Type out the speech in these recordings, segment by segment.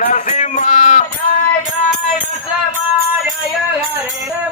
Narasimha Jai Jai Narasimha Jai Jai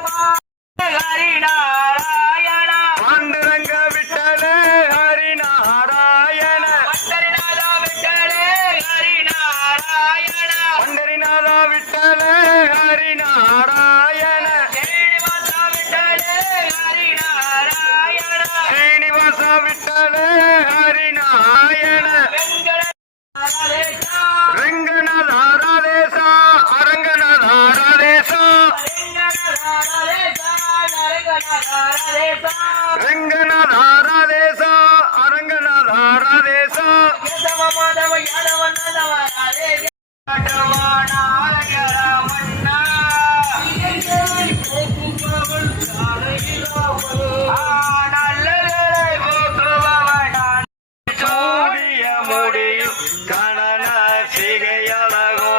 Ranganatha Radhesh ಅರಂಗನಾಥ Radhesh Madhava Yadava ನಾದವ Radhesh முடியும் கணன சிகையழகோ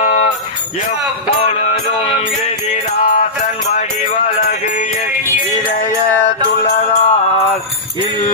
எப்பொழுதும் Yeah.